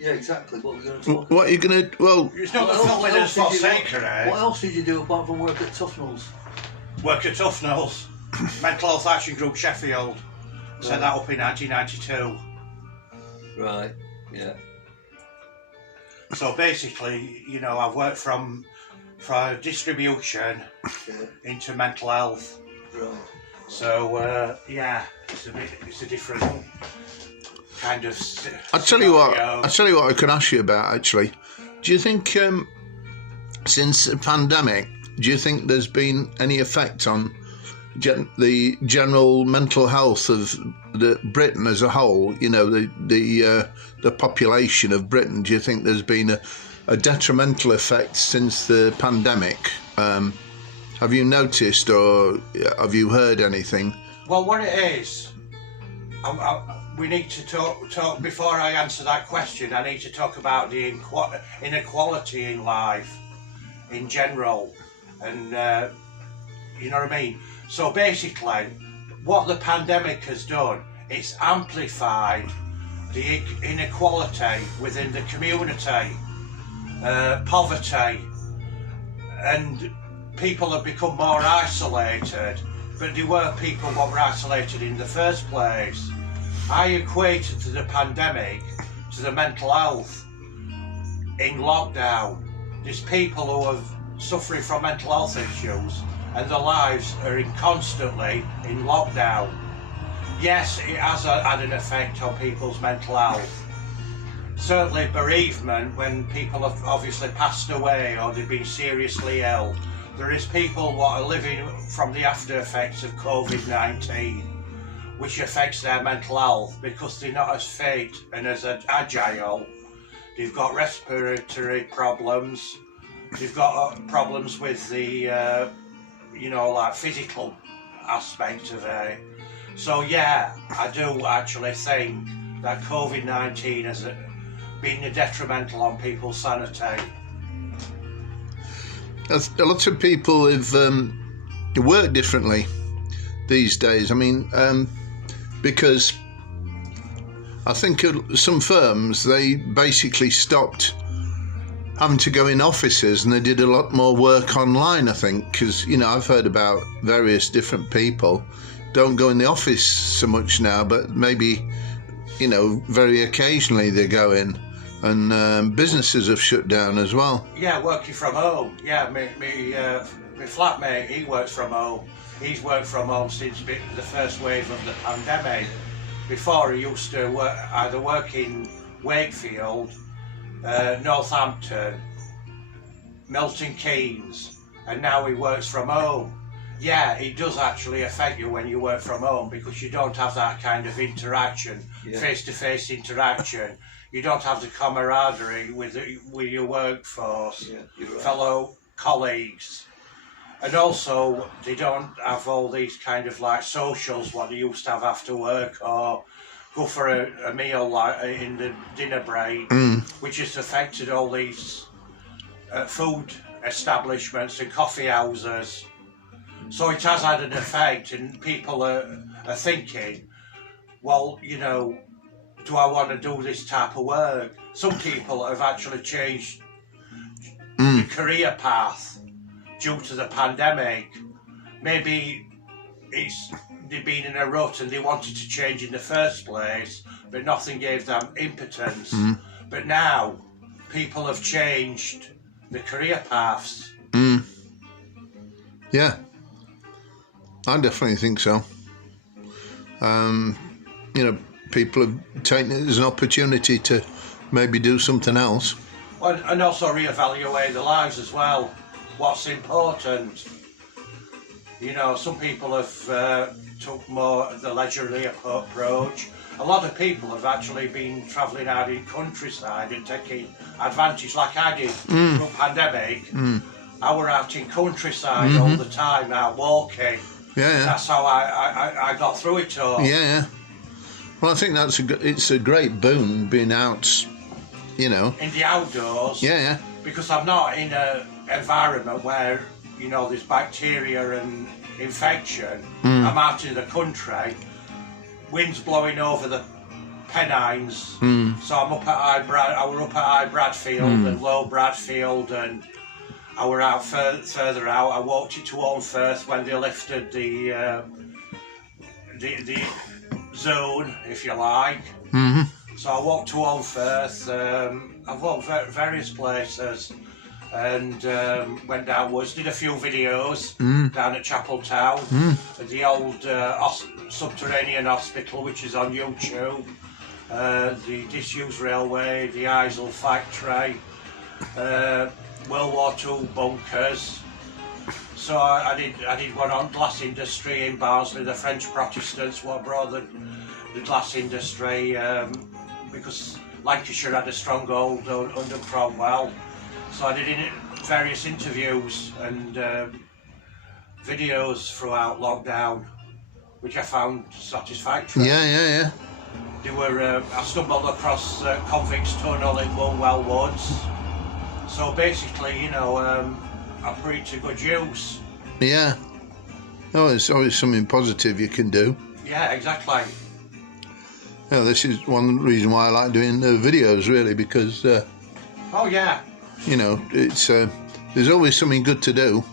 Yeah, exactly. What are we going to talk about? What are you going to... Well... It's not the football that's for sacred, eh? What else did you do apart from work at Tufnell's? Work at Tufnell's. Mental Health Action Group Sheffield. Set that up in 1992. Right, yeah. So basically, you know, I've worked for distribution into mental health. Right. So yeah, it's a different kind of. I tell you what I could ask you about actually. Do you think since the pandemic, do you think there's been any effect on the general mental health of Britain as a whole? You know, the population of Britain. Do you think there's been a detrimental effect since the pandemic? Have you noticed or have you heard anything? Well, what it is, we need to talk before I answer that question. I need to talk about the inequality in life in general, and you know what I mean. So basically, what the pandemic has done, it's amplified the inequality within the community, poverty, and people have become more isolated, but there were people that were isolated in the first place. I equated to the pandemic to the mental health in lockdown. There's people who are suffering from mental health issues and their lives are constantly in lockdown. Yes, it has had an effect on people's mental health. Certainly bereavement, when people have obviously passed away or they've been seriously ill. There is people what are living from the after effects of COVID-19, which affects their mental health because they're not as fit and as agile. They've got respiratory problems. They've got problems with the, you know, like physical aspect of it. So yeah, I do actually think that COVID-19 has been detrimental on people's sanity. A lot of people have work differently these days. I mean, because I think some firms, they basically stopped having to go in offices and they did a lot more work online, I think, because, you know, I've heard about various different people don't go in the office so much now, but maybe, you know, very occasionally they go in. And businesses have shut down as well. Yeah, working from home. Yeah, my flatmate, he works from home. He's worked from home since the first wave of the pandemic. Before he used to either work in Wakefield, Northampton, Milton Keynes, and now he works from home. Yeah, it does actually affect you when you work from home because you don't have that kind of interaction, face-to-face interaction. You don't have the camaraderie with your workforce, fellow colleagues. And also, they don't have all these kind of like socials what they used to have after work or go for a meal like in the dinner break, which has affected all these food establishments and coffee houses. So it has had an effect, and people are thinking, well, you know, do I want to do this type of work? Some people have actually changed the career path due to the pandemic. Maybe they've been in a rut and they wanted to change in the first place, but nothing gave them impotence. But now people have changed the career paths. Yeah, I definitely think so. You know, people have taken it as an opportunity to maybe do something else. And also reevaluate their lives as well. What's important. You know, some people have took more of the leisurely approach. A lot of people have actually been travelling out in countryside and taking advantage, like I did through the pandemic. I were out in countryside all the time, out walking. Yeah. That's how I got through it all. Yeah. Well, I think it's a great boon being out, you know. In the outdoors. Yeah. Because I'm not in an environment where, you know, there's bacteria and infection. I'm out in the country, wind's blowing over the Pennines. So I'm up at I were up at High Bradfield and Low Bradfield, and I were out further out. I walked it to Ormfirth when they lifted the zone, if you like. So I walked to Ormfirth. I've walked various places, and went downwards. Did a few videos down at Chapel Town, at the old subterranean hospital, which is on YouTube. The disused railway, the Isle factory, World War II bunkers. So I did one on glass industry in Barnsley. The French Protestants what brought the glass industry, because Lancashire had a stronghold under Cromwell. So I did various interviews and videos throughout lockdown, which I found satisfactory. Yeah. They were, I stumbled across Convicts Tunnel in Woolwell Woods. So basically, you know, I put it to good use. Yeah. Oh, it's always something positive you can do. Yeah, exactly. Yeah, this is one reason why I like doing videos, really, because Oh yeah. you know, it's there's always something good to do.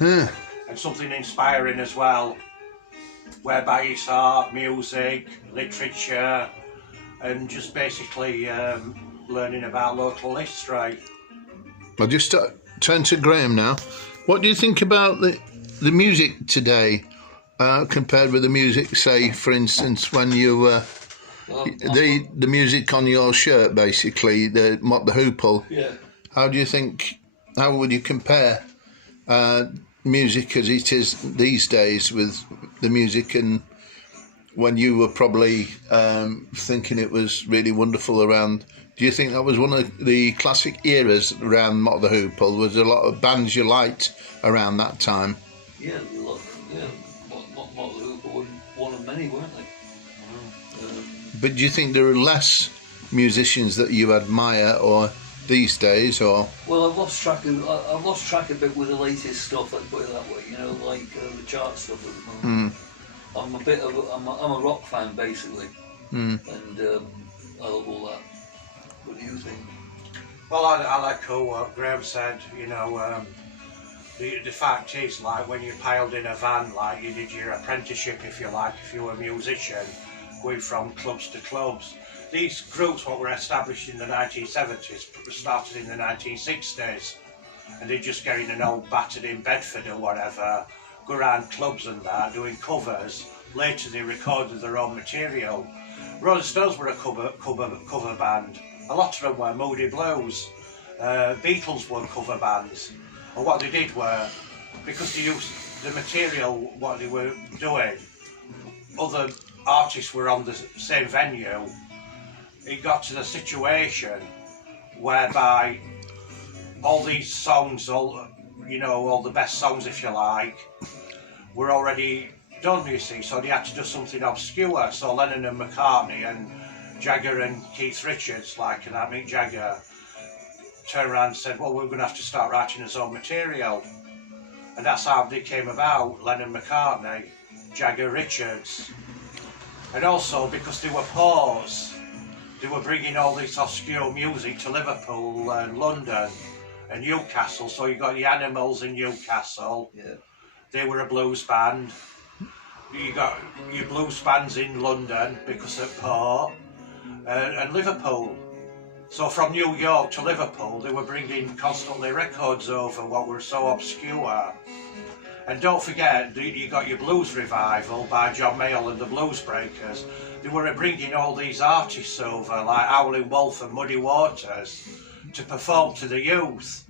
Yeah. And something inspiring as well, whereby it's art, music, literature, and just basically learning about local history. I'll just turn to Graham now. What do you think about the music today compared with the music, say, for instance, when you the music on your shirt, basically, the hoople? Yeah. How do you think? How would you compare music as it is these days with the music and when you were probably thinking it was really wonderful around? Do you think that was one of the classic eras around Mott the Hoople? Was there a lot of bands you liked around that time? Yeah, look, yeah. Mott the Hoople were one of many, weren't they? But do you think there are less musicians that you admire or these days, or? Well, I've lost track a bit with the latest stuff. Let's put it that way. You know, like the chart stuff at the moment. I'm a rock fan basically, and I love all that. What do you think? Well, I echo what Graham said. You know, the fact is, like, when you piled in a van, like you did your apprenticeship, if you like, if you were a musician, going from clubs to clubs. These groups, what were established in the 1970s, started in the 1960s, and they're just getting an old battered in Bedford or whatever, go around clubs and that, doing covers. Later they recorded their own material. Rolling Stones were a cover band. A lot of them were Moody Blues. Beatles were cover bands. And what they did were, because they used the material, what they were doing, other artists were on the same venue. It got to the situation whereby all these songs, all the best songs, if you like, were already done, you see, so they had to do something obscure. So Lennon and McCartney and Jagger and Keith Richards, like, and Mick Jagger, turned around and said, well, we're going to have to start writing his own material. And that's how they came about, Lennon McCartney, Jagger Richards. And also, because they were poors, they were bringing all this obscure music to Liverpool and London and Newcastle. So you got the Animals in Newcastle. Yeah. They were a blues band. You got your blues bands in London because they're poor, and Liverpool. So from New York to Liverpool, they were bringing constantly records over what were so obscure. And don't forget, you got your blues revival by John Mayall and the Blues Breakers. They were bringing all these artists over, like Howlin' Wolf and Muddy Waters, to perform to the youth.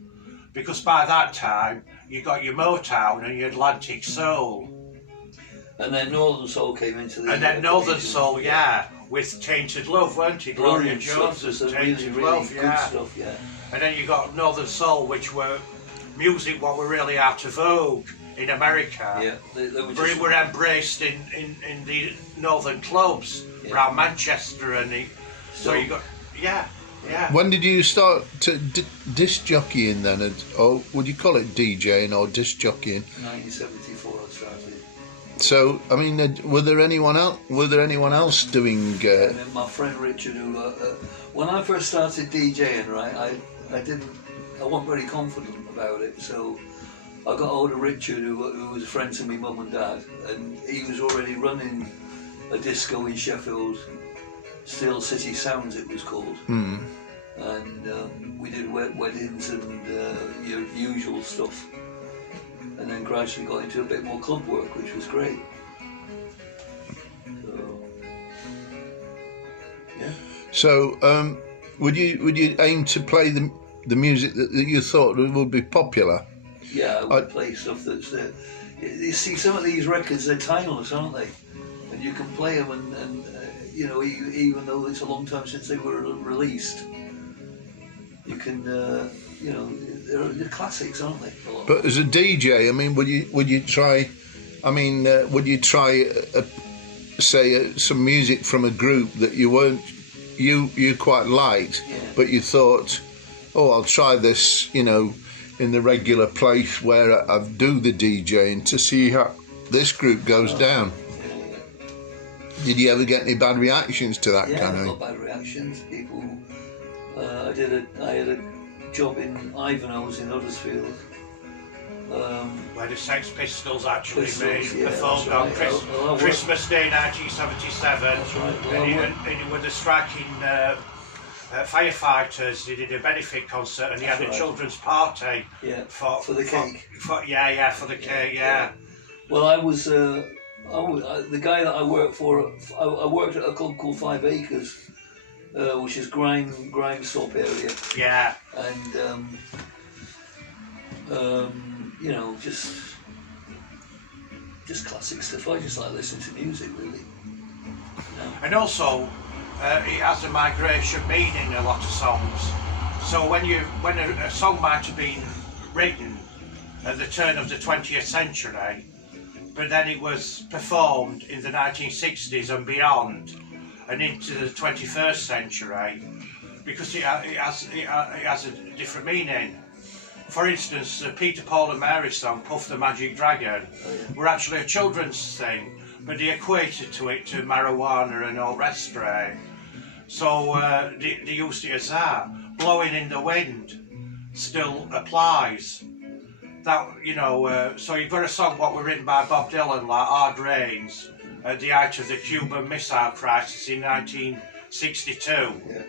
Because by that time, you got your Motown and your Atlantic Soul. And then Northern Soul came into the... And then Northern Soul, yeah, with Tainted Love, weren't it? Gloria Jones and Tainted Love, yeah. Good stuff, yeah. And then you got Northern Soul, which were music what were really out of vogue in America. Yeah, they were But it were embraced in the northern clubs around Manchester and so you got, yeah. When did you start to disc jockeying then, or would you call it DJing or disc jockeying? 1974 I started. So, I mean, were there anyone else? Were there anyone else doing? And then my friend Richard, who when I first started DJing, right, I wasn't very confident about it, so I got hold of Richard, who was a friend to me mum and dad, and he was already running a disco in Sheffield, Steel City Sounds it was called, and we did weddings and your usual stuff, and then gradually got into a bit more club work, which was great. So, yeah. So, would you aim to play the music that you thought would be popular? Yeah, I would play stuff that's you see, some of these records, they're timeless, aren't they? And you can play them, and you know, even though it's a long time since they were released, you can, you know, they're classics, aren't they? But as a DJ, I mean, would you try? I mean, would you try, say, some music from a group that you quite liked, yeah, but you thought, oh, I'll try this, you know, in the regular place where I do the DJing to see how this group goes down. Yeah. Did you ever get any bad reactions to that Yeah, kind I of? got bad reactions. People, I had a job in Ivanhoe's in Huddersfield. Where the Sex Pistols actually Yeah, performed right. on Christmas Day 1977. That's right. Well, And it was the striking firefighters. They did a benefit concert, and they had a children's party. Yeah, for the cake. For the cake. Yeah. Well, I was the guy that I worked for. I worked at a club called 5 Acres, which is Grime Stop area. Yeah. And you know, just classic stuff. I just like listening to music, really. And also, it has a migration meaning in a lot of songs. So when a song might have been written at the turn of the 20th century, but then it was performed in the 1960s and beyond, and into the 21st century, because it has a different meaning. For instance, the Peter, Paul and Mary song, Puff the Magic Dragon, were actually a children's thing, but they equated to marijuana and all rest of it. So they used it as that. Blowing in the Wind still applies. That, you know, so you've got a song what were written by Bob Dylan, like Hard Rains, at the height of the Cuban Missile Crisis in 1962. Yeah.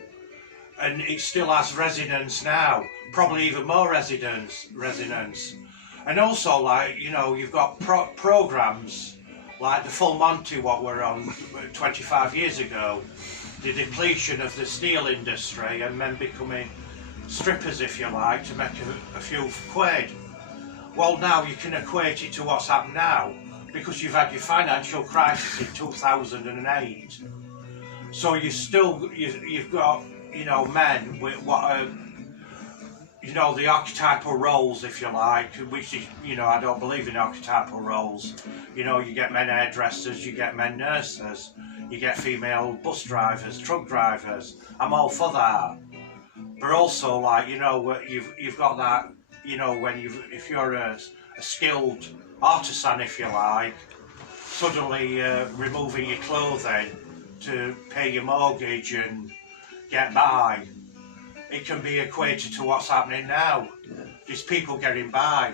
And it still has resonance now, probably even more resonance. And also, like, you know, you've got programs like the Full Monty, what were on 25 years ago, the depletion of the steel industry and men becoming strippers, if you like, to make a few quid. Well, now you can equate it to what's happened now, because you've had your financial crisis in 2008. So you've got, you know, men with what are, you know, the archetypal roles, if you like, which is, you know, I don't believe in archetypal roles. You know, you get men hairdressers, you get men nurses, you get female bus drivers, truck drivers. I'm all for that. But also, like, you know, you've got that, you know, if you're a skilled artisan, if you like, suddenly removing your clothing to pay your mortgage and get by, it can be equated to what's happening now. Yeah. There's people getting by.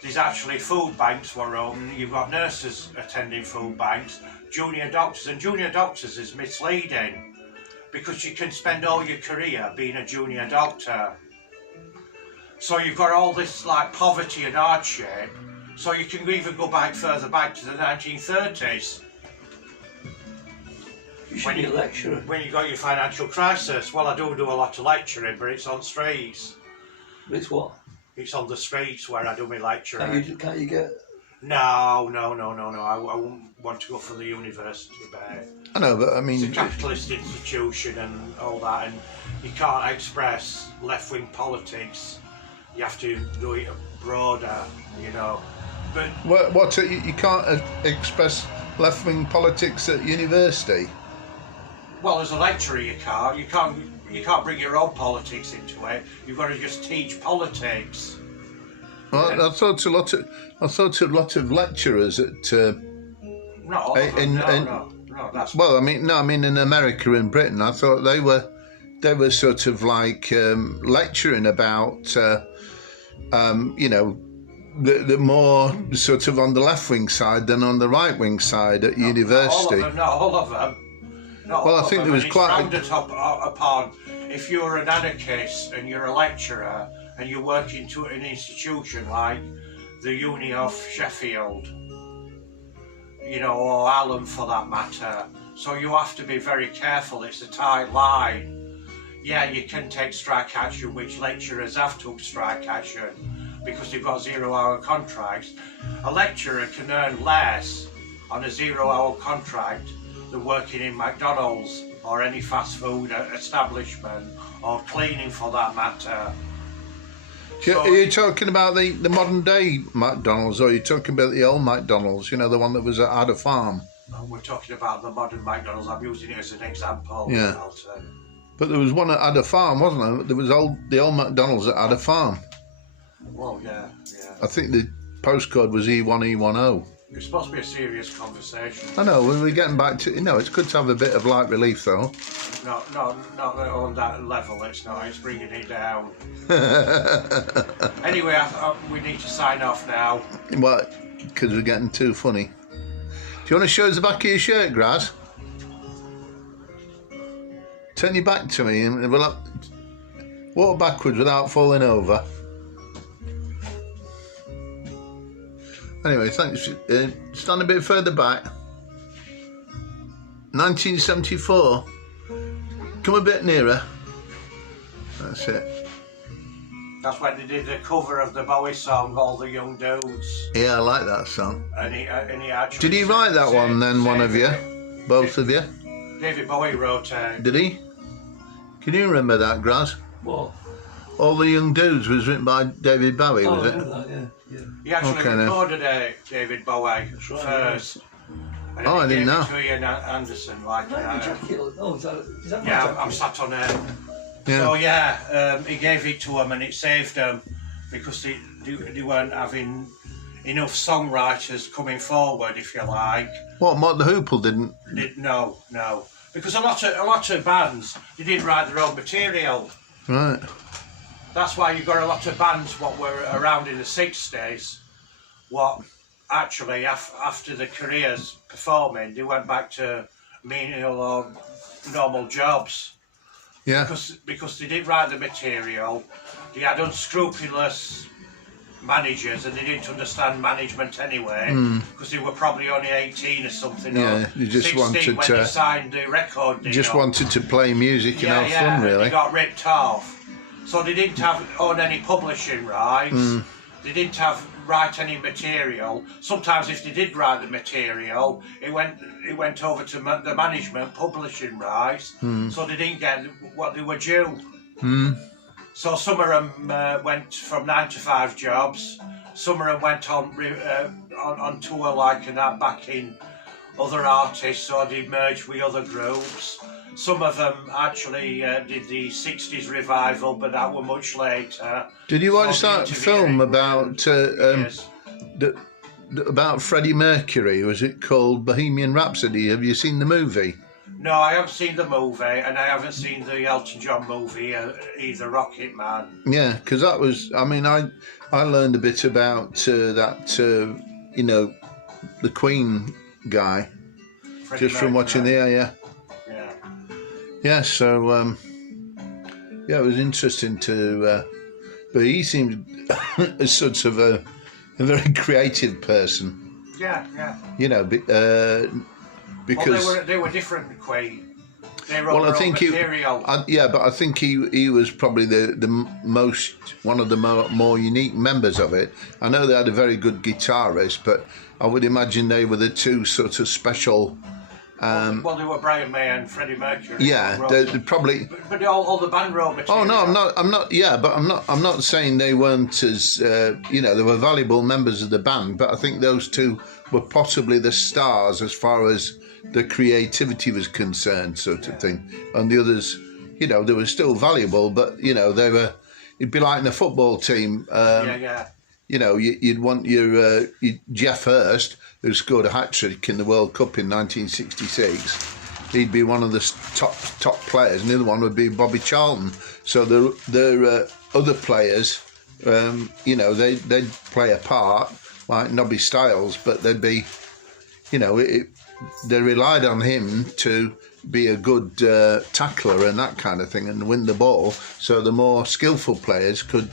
There's actually food banks were open. You've got nurses attending food banks, junior doctors, and junior doctors is misleading, because you can spend all your career being a junior doctor. So you've got all this like poverty and hardship, so you can even go further back to the 1930s. You should be a lecturer. When you got your financial crisis. Well, I do a lot of lecturing, but it's on streets. It's what? It's on the streets where I do my lecturing. Can't you get? No. I wouldn't want to go for the university, but I know, but I mean, it's a capitalist institution and all that, and you can't express left-wing politics. You have to do it broader, you know. But what you can't express left-wing politics at university? Well, as a lecturer, you can't bring your own politics into it. You've got to just teach politics. Well, I thought a lot of lecturers at Not all of them. No. That's well, I mean in America and Britain, I thought they were sort of like lecturing about, you know, the more sort of on the left wing side than on the right wing side at university. Not all of them. Well, I think there was quite frowned upon if you're an anarchist and you're a lecturer and you work into an institution like the Uni of Sheffield, you know, or Allen for that matter. So you have to be very careful. It's a tight line. Yeah, you can take strike action, which lecturers have took strike action because they've got 0-hour contracts. A lecturer can earn less on a 0-hour contract than working in McDonald's or any fast food establishment or cleaning for that matter. Are you talking about the modern day McDonald's, or are you talking about the old McDonald's, you know, the one that was at a farm? We're talking about the modern McDonald's. I'm using it as an example. Yeah. But there was one at Adder Farm, wasn't there? There was the old McDonald's at Adder Farm. Well, yeah. I think the postcode was E1E10. It's supposed to be a serious conversation. I know, we're getting back to, you know, it's good to have a bit of light relief though. Not on that level, it's not, it's bringing it down. Anyway, we need to sign off now. What? Because we're getting too funny. Do you want to show us the back of your shirt, Graz? Turn your back to me and we'll walk backwards without falling over. Anyway, thanks. Stand a bit further back. 1974. Come a bit nearer. That's it. That's when they did the cover of the Bowie song, All the Young Dudes. Yeah, I like that song. And he actually... Did he write that one then, one of you? Both of you? David Bowie wrote it. Did he? Can you remember that, Graz? What? All the Young Dudes was written by David Bowie, was it? That, yeah. He actually recorded David Bowie first. And I didn't know. To Ian Anderson, like that. Is that my yeah, jacket? I'm sat on it. Yeah. So yeah, he gave it to them and it saved them because they weren't having enough songwriters coming forward, if you like. What, Mott the Hoople didn't? No. Because a lot of bands, they didn't write their own material. Right. That's why you've got a lot of bands what were around in the 60s, what actually after the careers performing, they went back to menial or normal jobs. Yeah. Because they didn't write the material, they had unscrupulous managers and they didn't understand management anyway, because they were probably only 18 or something. Yeah, or you just 16 wanted when to they signed the record deal. Just wanted to play music and have fun, really. They got ripped off. So they didn't own any publishing rights. They didn't write any material. Sometimes if they did write the material, it went over to the management publishing rights. So they didn't get what they were due. So some of them went from 9 to 5 jobs. Some of them went on tour like that, backing other artists, or they merged with other groups. Some of them actually did the 60s revival, but that were much later. Did you watch that film about about Freddie Mercury? Was it called Bohemian Rhapsody? Have you seen the movie? No, I haven't seen the movie, and I haven't seen the Elton John movie either, Rocket Man. Yeah, because that was, I mean, I learned a bit about that, you know, the Queen guy, Freddie just from watching Yeah, so, yeah, it was interesting to, but he seemed as sort of a very creative person. Yeah. You know, because... Well, they were different Queen. They wrote well, I their think own material. but I think he was probably one of the more unique members of it. I know they had a very good guitarist, but I would imagine they were the two sort of special... well, they were Brian May and Freddie Mercury. Yeah, they probably. But all the band wrote material. Oh no, I'm not. Yeah, but I'm not saying they weren't as you know, they were valuable members of the band. But I think those two were possibly the stars as far as the creativity was concerned, sort of thing. And the others, you know, they were still valuable, but you know, they were. It'd be like in a football team. you know, you'd want your Jeff Hurst, who scored a hat-trick in the World Cup in 1966. He'd be one of the top players, and the other one would be Bobby Charlton. So the other players, you know, they'd play a part, like Nobby Stiles, but they'd be, you know, they relied on him to be a good tackler and that kind of thing and win the ball, so the more skillful players could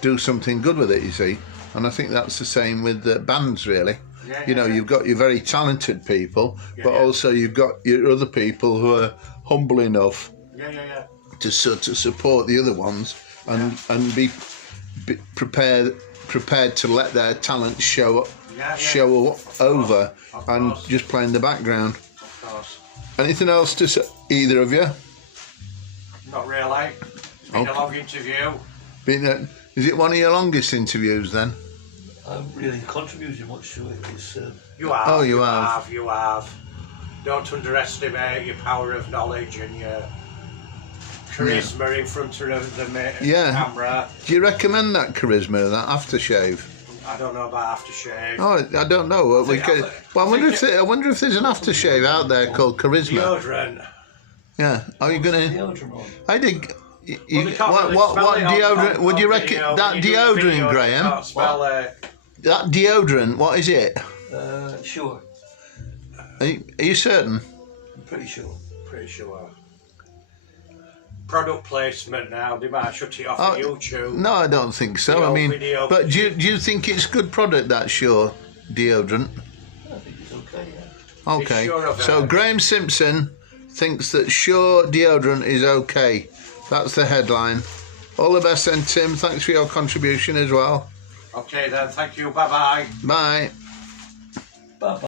do something good with it, you see. And I think that's the same with bands, really. You know, you've got your very talented people, but also you've got your other people who are humble enough to sort of support the other ones and be prepared to let their talent show over and just play in the background. Of course. Anything else to say, either of you? Not really. It's been a long interview. Is it one of your longest interviews then? I haven't really contributed much to it. You have. Oh, you have. You have. Don't underestimate your power of knowledge and your charisma in front of the camera. Do you recommend that charisma, that aftershave? I don't know about aftershave. Oh, I don't know. I wonder if there's an aftershave out there called charisma. Deodorant. Yeah. Are you gonna? Deodorant on. I did. What deodorant would you recommend? That deodorant, Graham. That deodorant. What is it? Sure. Are you certain? I'm pretty sure. Pretty sure. Product placement now. They might shut it off on YouTube. No, I don't think so. I mean, but do you think it's good product, that Sure deodorant? I think it's okay. Yeah. Okay. Sure So Graeme Simpson thinks that Sure deodorant is okay. That's the headline. All the best then, Tim. Thanks for your contribution as well. Okay then. Thank you. Bye bye. Bye. Bye.